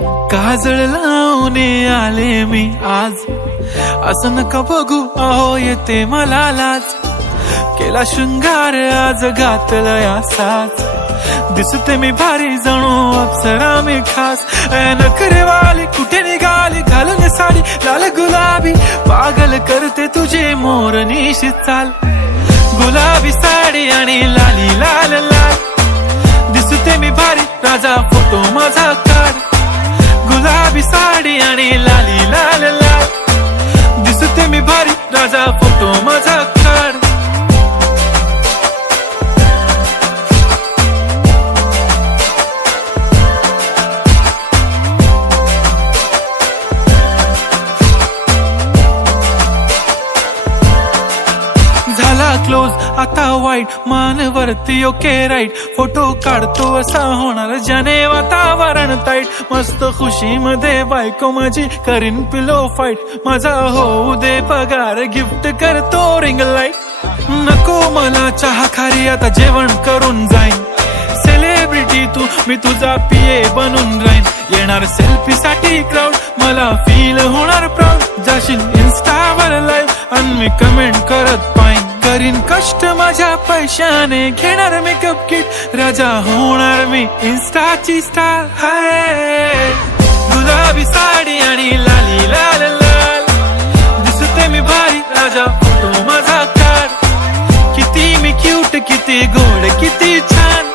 काजळ लावून आले मी आज, असं नका बघू अहो येते मला लाज. केला शृंगार आज घातला साज, दिसते मी भारी जणू अप्सरा मी खास. नखरेवाली कुठे निघाली घालून साडी लाल गुलाबी, पागल करते तुझे मोरनीशी चाल. गुलाबी साडी आणि लाली लाल लाल, दिसते मी भारी राजा फोटो माझा काढ. गुलाबी साडी आणि लाली लाल लाल, दिसते मी भारी राजा फोटो माझा काढ. झाला क्लोज आता वाईट, मान वरती ओके राईट. फोटो काढतो असा होणार ज्याने वातावरण ताईट. मस्त खुशी मध्ये बायको माझी करीन पिलो फाईट. माझा होऊ दे पगार गिफ्ट करतो रिंग लाईट. नको मला चहा खारी आता जेवण करून जाईन. सेलिब्रिटी तू मी तुझा पिये बनून राहीन. येणार सेल्फी साठी क्राऊड मला फील होणार प्राऊड. जाशील इन्स्टावर लाईव्ह आणि मी कमेंट करत पाईन. करीन कष्ट माझ्या पैशाने घेणार मेकअप किट. राजा होणार मी इन्स्टाची स्टार. हाय गुलाबी साडी आणि लाली लाल लाल, दिसते मी भारी राजा फोटो माझा काढ. किती मी क्यूट किती गोड किती छान,